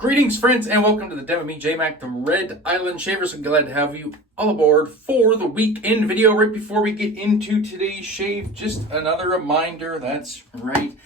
Greetings, friends, and welcome to the Den with me, J-Mac, the Red Island Shavers. I'm glad to have you all aboard for the weekend video. Right before we get into today's shave, just another reminder, that's right,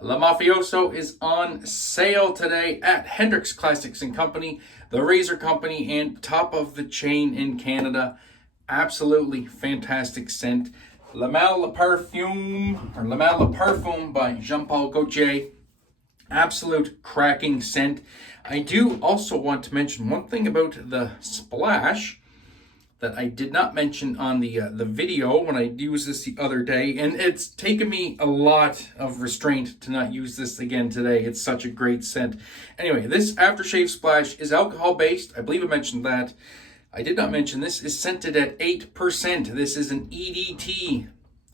La Mafioso is on sale today at Hendrix Classics & Company, the razor company and top of the chain in Canada. Absolutely fantastic scent. La Mal Le Parfum, or La Mal Le Parfum by Jean-Paul Gaultier. Absolute cracking scent. I do also want to mention one thing about the splash that I did not mention on the video when I used this the other day, and it's taken me a lot of restraint to not use this again today. It's such a great scent. Anyway, this aftershave splash is alcohol based. I believe I mentioned that. I did not mention this is scented at 8%. This is an EDT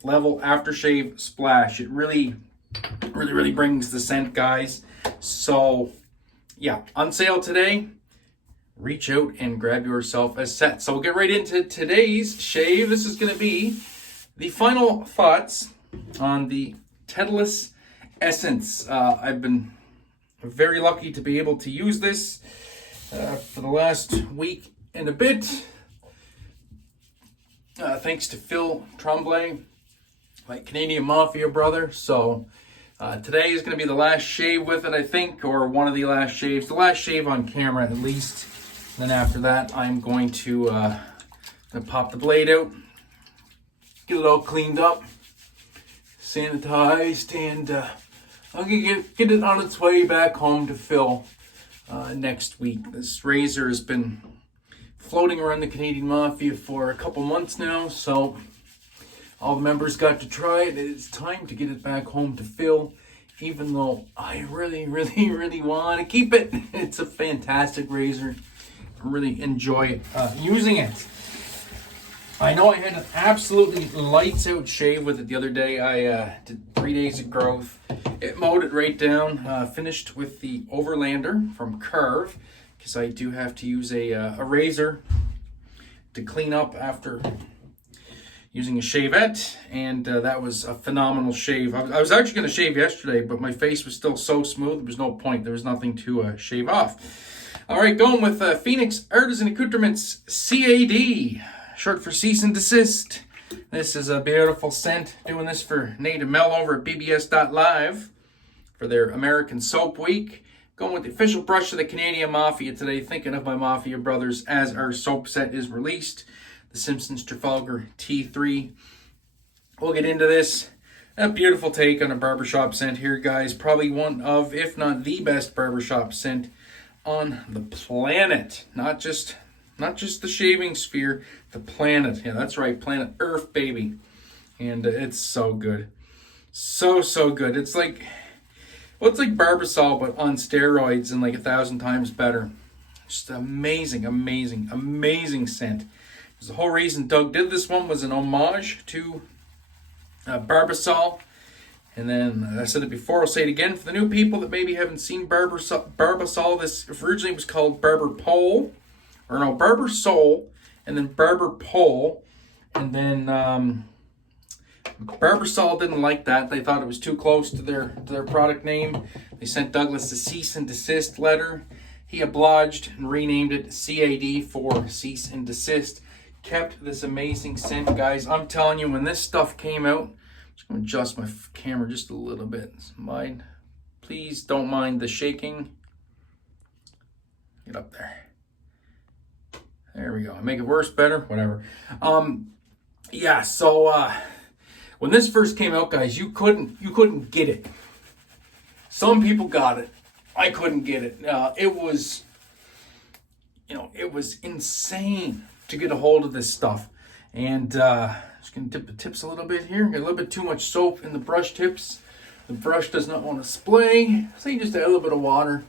level aftershave splash. It really brings the scent, guys. So yeah, on sale today. Reach out and grab yourself a set. So we'll get right into today's shave. This is going to be the final thoughts on the Tedalus Essence. I've been very lucky to be able to use this for the last week and a bit. Thanks to Phil Tremblay, my Canadian Mafia brother. So today is going to be the last shave with it, I think, or one of the last shaves. The last shave on camera, at least. Then after that, I'm going to pop the blade out, get it all cleaned up, sanitized, and I'm going to get it on its way back home to Phil next week. This razor has been floating around the Canadian Mafia for a couple months now, so all the members got to try it. It's time to get it back home to Phil, even though I really want to keep it. It's a fantastic razor. I really enjoy using it. I know I had an absolutely lights out shave with it the other day. I did 3 days of growth. It mowed it right down. Finished with the Overlander from Curve, because I do have to use a razor to clean up after using a shavette, and that was a phenomenal shave. I was actually going to shave yesterday, but my face was still so smooth, there was no point. There was nothing to shave off. All right, going with Phoenix Artisan Accoutrements CAD, short for Cease and Desist. This is a beautiful scent. Doing this for Nate and Mel over at bbs.live for their American Soap Week. Going with the official brush of the Canadian Mafia today, thinking of my Mafia brothers as our soap set is released. The Simpsons Trafalgar T3. We'll get into this. A beautiful take on a barbershop scent here, guys. Probably one of, if not the best barbershop scent on the planet. Not just the shaving sphere, the planet. Yeah, that's right, planet Earth, baby. And it's so good. So good. It's like, well, it's like Barbasol, but on steroids and like 1,000 times better. Just amazing scent. The whole reason Doug did this one was an homage to Barbasol. And then I said it before, I'll say it again for the new people that maybe haven't seen Barbasol. This originally was called Barber Pole, or no, Barber Soul, and then Barber Pole. And then Barbasol didn't like that. They thought it was too close to their product name. They sent Douglas a cease and desist letter. He obliged and renamed it CAD for Cease and Desist. Kept this amazing scent, guys. I'm telling you, when this stuff came out, I'm just going to adjust my camera just a little bit. Please don't mind the shaking. Get up there. There we go. Make it worse, better, whatever. Yeah. So when this first came out, guys, you couldn't get it. Some people got it. I couldn't get it. It was insane to get a hold of this stuff. And just gonna dip the tips a little bit here. Got a little bit too much soap in the brush tips. The brush does not want to splay, so you just add a little bit of water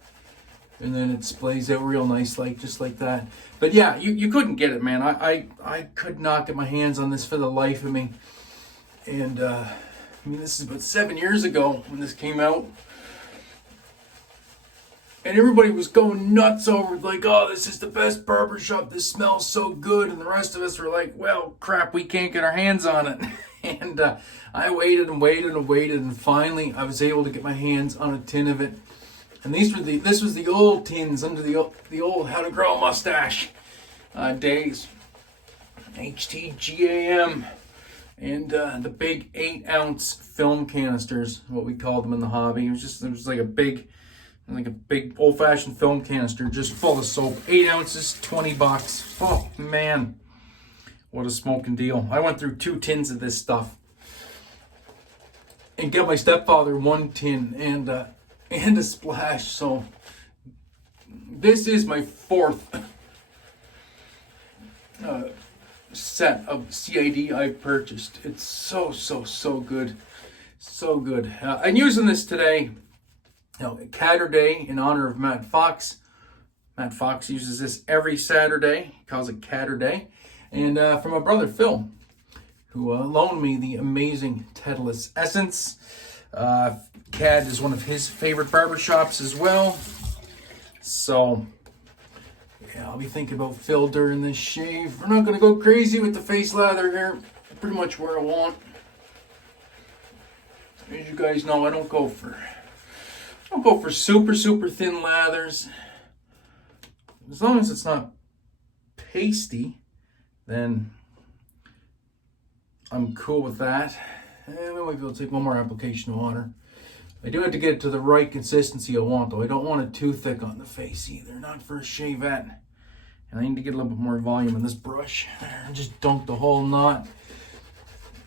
and then it splays out real nice, like just like that. But yeah, you couldn't get it, man. I could not get my hands on this for the life of me. And I mean, this is about 7 years ago when this came out. And everybody was going nuts over, like, oh, this is the best barbershop. This smells so good. And the rest of us were like, well, crap, we can't get our hands on it. And I waited. And finally, I was able to get my hands on a tin of it. And this was the old tins under the old How to Grow a Mustache days. HTGAM. And the big 8-ounce film canisters, what we called them in the hobby. It was like a big old-fashioned film canister just full of soap. 8 ounces, $20. Oh man, what a smoking deal. I went through 2 tins of this stuff and got my stepfather 1 tin and a splash. So this is my 4th set of CID I've purchased. It's so good. So good. I'm using this today, Catter Day, in honor of Matt Fox. Matt Fox uses this every Saturday. He calls it Catter Day. And for my brother Phil, who loaned me the amazing Tedalus Essence. CAD is one of his favorite barbershops as well. So yeah, I'll be thinking about Phil during this shave. We're not going to go crazy with the face lather here. Pretty much where I want. As you guys know, I don't go for super thin lathers. As long as it's not pasty, then I'm cool with that. And maybe I'll take one more application of water. I do have to get it to the right consistency I want, though. I don't want it too thick on the face either. Not for a shavette. And I need to get a little bit more volume in this brush. There, just dunk the whole knot.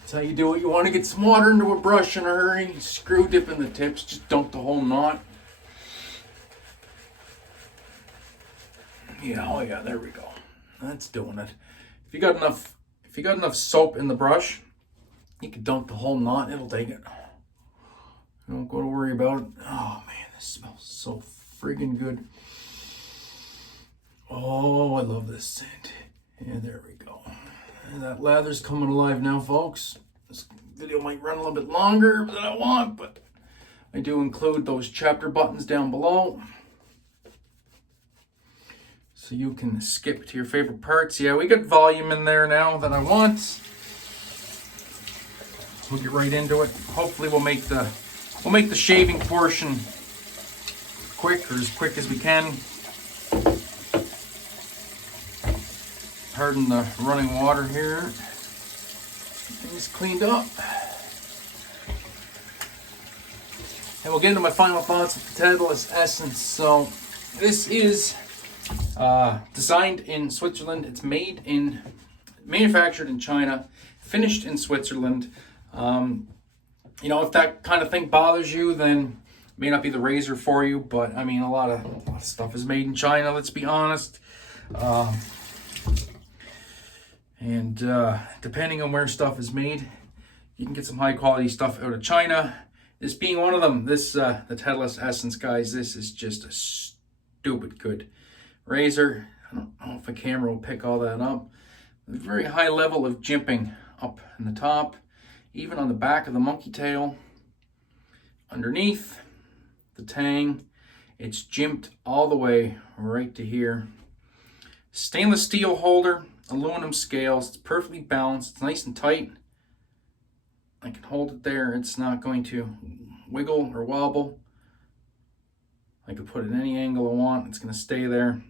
That's how you do it. You want to get some water into a brush in a hurry. Screw dip in the tips. Just dunk the whole knot. Yeah, oh yeah, there we go. That's doing it. If you got enough soap in the brush, you can dunk the whole knot. It'll take it. You don't go to worry about it. Oh man, this smells so friggin' good. Oh, I love this scent. Yeah, there we go. And that lather's coming alive now, folks. This video might run a little bit longer than I want, but I do include those chapter buttons down below, so you can skip to your favorite parts. Yeah, we got volume in there now that I want. We'll get right into it. Hopefully we'll make the shaving portion quick, or as quick as we can. Pardon the running water here. Everything's cleaned up. And we'll get into my final thoughts of the Tedalus Essence. So this is designed in Switzerland. It's manufactured in China, finished in Switzerland. You know, if that kind of thing bothers you, then it may not be the razor for you. But I mean, a lot of stuff is made in China. Let's be honest. And depending on where stuff is made, you can get some high quality stuff out of China. This being one of them. This the Tedalus Essence, guys. This is just a stupid good razor. I don't know if a camera will pick all that up. A very high level of jimping up in the top, even on the back of the monkey tail. Underneath the tang, it's jimped all the way right to here. Stainless steel holder, aluminum scales. It's perfectly balanced. It's nice and tight. I can hold it there. It's not going to wiggle or wobble. I can put it in any angle I want. It's going to stay there.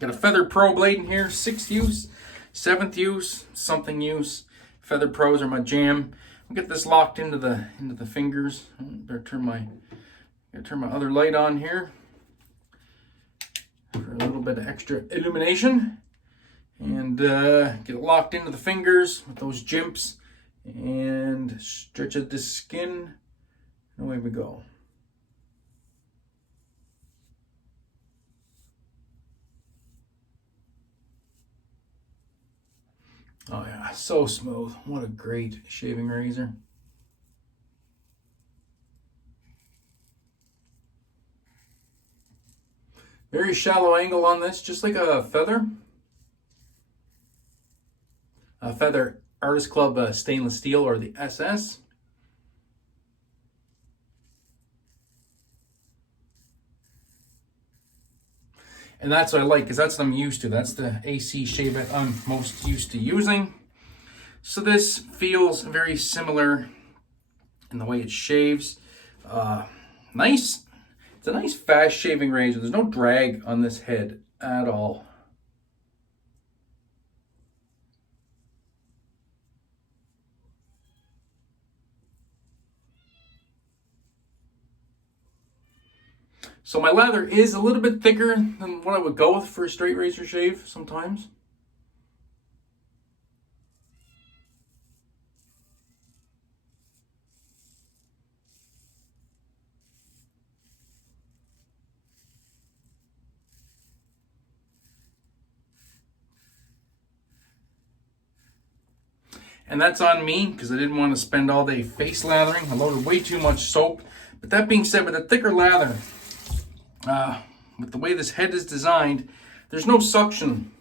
Got a Feather Pro blade in here. 6th use, 7th use, something use. Feather Pros are my jam. I'll get this locked into the fingers. Better turn my other light on here for a little bit of extra illumination. And get it locked into the fingers with those jimps, and stretch out this skin, and away we go. Oh yeah, so smooth. What a great shaving razor. Very shallow angle on this, just like a feather. A Feather Artist Club stainless steel, or the SS. And that's what I like, because that's what I'm used to. That's the AC shavette I'm most used to using. So this feels very similar in the way it shaves. Nice It's a nice fast shaving razor. There's no drag on this head at all. So my lather is a little bit thicker than what I would go with for a straight razor shave sometimes. And that's on me because I didn't want to spend all day face lathering. I loaded way too much soap. But that being said, with a thicker lather, with the way this head is designed, there's no suction.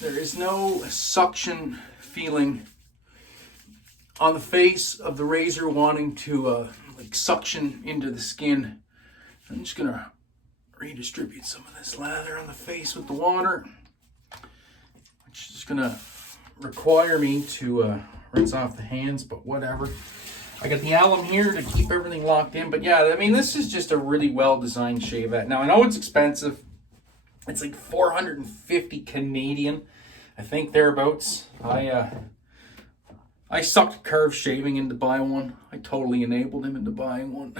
There is no suction feeling on the face of the razor wanting to like suction into the skin. I'm just gonna redistribute some of this lather on the face with the water, which is gonna require me to rinse off the hands, but whatever. I got the alum here to keep everything locked in. But yeah, I mean, this is just a really well-designed shavette. Now, I know it's expensive. It's like 450 Canadian, I think, thereabouts. I sucked Carve Shaving into buying one. I totally enabled him into buying one.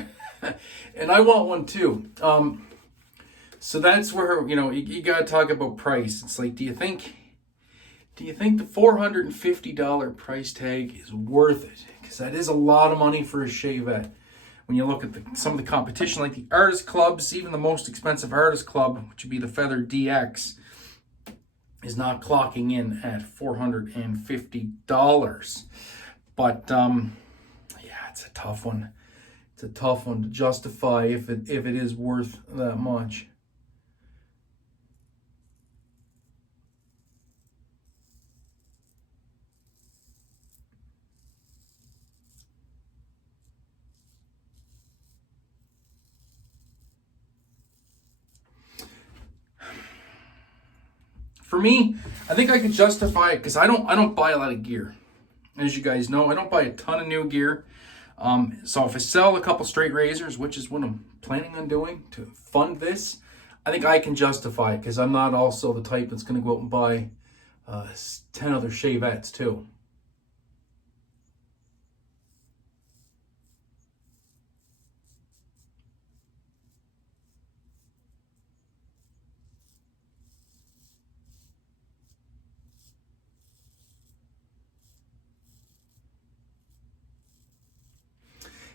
And I want one too. So that's where, you know, you got to talk about price. It's like, do you think the $450 price tag is worth it? Because that is a lot of money for a shavette. When you look at some of the competition, like the artist clubs, even the most expensive artist club, which would be the Feather DX, is not clocking in at $450. But yeah, it's a tough one. It's a tough one to justify if it is worth that much. For me, I think I could justify it because I don't buy a lot of gear. As you guys know, I don't buy a ton of new gear. So if I sell a couple straight razors, which is what I'm planning on doing to fund this, I think I can justify it because I'm not also the type that's going to go out and buy 10 other shavettes too.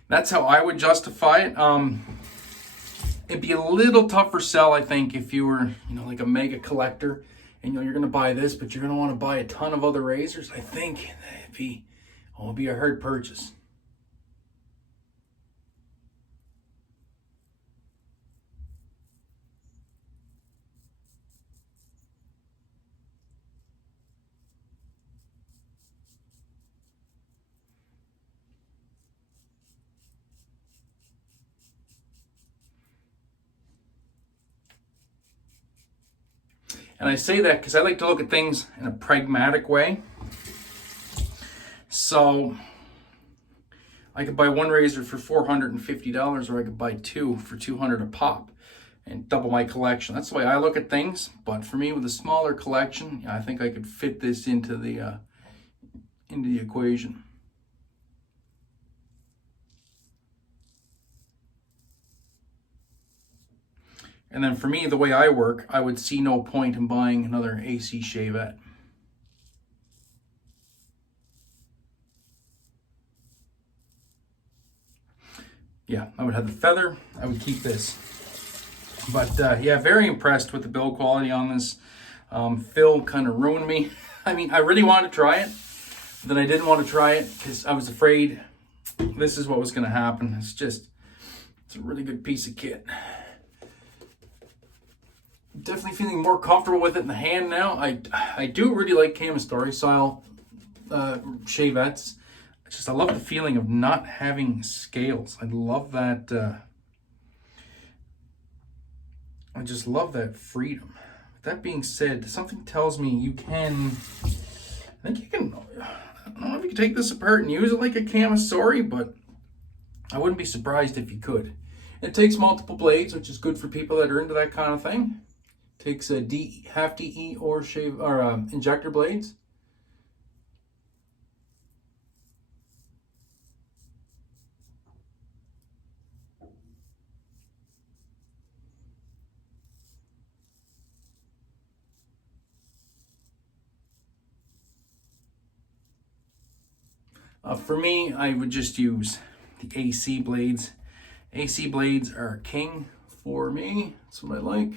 That's how I would justify it. It'd be a little tougher sell, I think, if you were, you know, like a mega collector and you're going to buy this, but you're going to want to buy a ton of other razors. I think it'd be a hard purchase. And I say that because I like to look at things in a pragmatic way. So I could buy one razor for $450, or I could buy two for $200 a pop and double my collection. That's the way I look at things. But for me, with a smaller collection, I think I could fit this into the equation. And then for me, the way I work, I would see no point in buying another AC shavette. Yeah, I would have the Feather. I would keep this. But yeah, very impressed with the build quality on this. Phil kind of ruined me. I mean, I really wanted to try it. But then I didn't want to try it because I was afraid this is what was going to happen. It's a really good piece of kit. Definitely feeling more comfortable with it in the hand now. I do really like Camastory style shavettes. I love the feeling of not having scales. I love that. I just love that freedom. That being said, something tells me you can. I think you can. I don't know if you can take this apart and use it like a Camastory, but I wouldn't be surprised if you could. It takes multiple blades, which is good for people that are into that kind of thing. It takes a half DE or injector blades. For me, I would just use the AC blades. AC blades are king for me. That's what I like.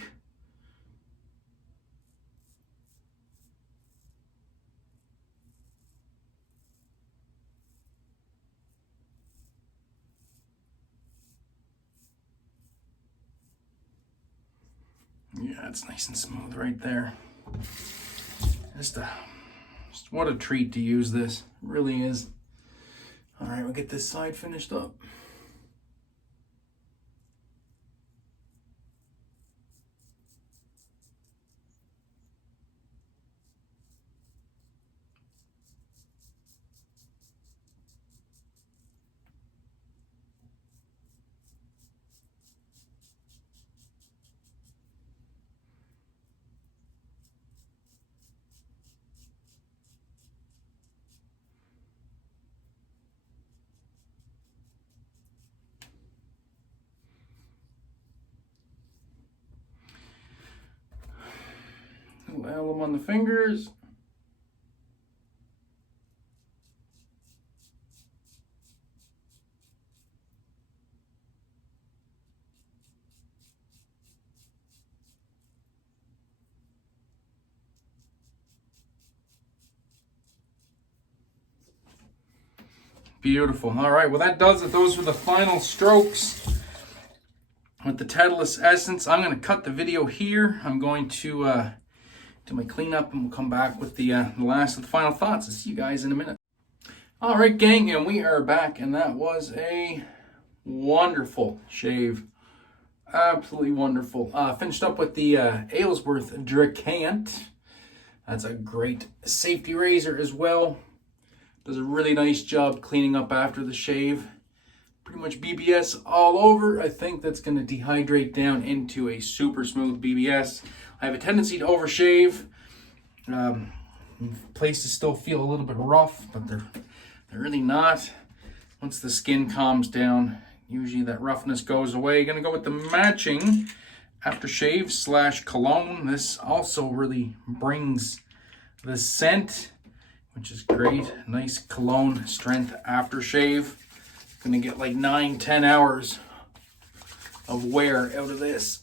Yeah, it's nice and smooth right there. Just what a treat to use this. It really is. All right, we'll get this side finished up. Little alum on the fingers. Beautiful. All right, well that does it. Those were the final strokes with the Tedalus Essence. I'm going to cut the video here. I'm going to do my cleanup and we'll come back with the last of the final thoughts. I'll see you guys in a minute. All right, gang, and we are back, and that was a wonderful shave. Absolutely wonderful. Finished up with the Aylesworth Dracant. That's a great safety razor as well. Does a really nice job cleaning up after the shave. Pretty much BBS all over. I think that's going to dehydrate down into a super smooth BBS. I have a tendency to overshave. Places still feel a little bit rough, but they're really not. Once the skin calms down, usually that roughness goes away. Going to go with the matching aftershave / cologne. This also really brings the scent, which is great. Nice cologne strength aftershave. Gonna get like 9-10 hours of wear out of this.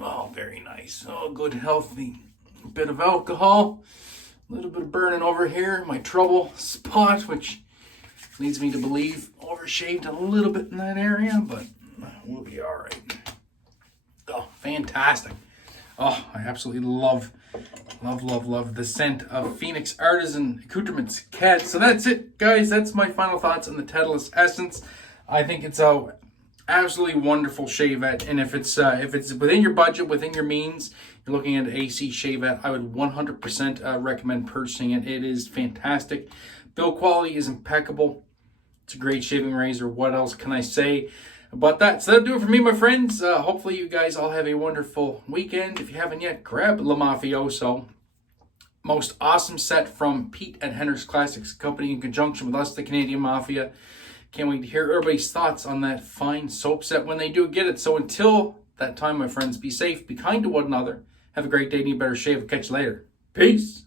Oh, very nice. Oh, good healthy bit of alcohol. A little bit of burning over here, my trouble spot, which leads me to believe overshaved a little bit in that area, but we'll be all right. Oh, fantastic. Oh, I absolutely love the scent of Phoenix Artisan Accoutrements Cat. So that's it, guys. That's my final thoughts on the Tedalus Essence. I think it's a absolutely wonderful shavette, and if it's within your budget, within your means, you're looking at an AC shavette, I would 100% recommend purchasing it. It is fantastic. Build quality is impeccable. It's a great shaving razor. What else can I say about that? So that'll do it for me, my friends. Hopefully you guys all have a wonderful weekend. If you haven't yet, grab La Mafioso. Most awesome set from Pete at Hender's Classics Company in conjunction with us, the Canadian Mafia. Can't wait to hear everybody's thoughts on that fine soap set when they do get it. So until that time, my friends, be safe, be kind to one another. Have a great day and you better shave. I'll catch you later. Peace.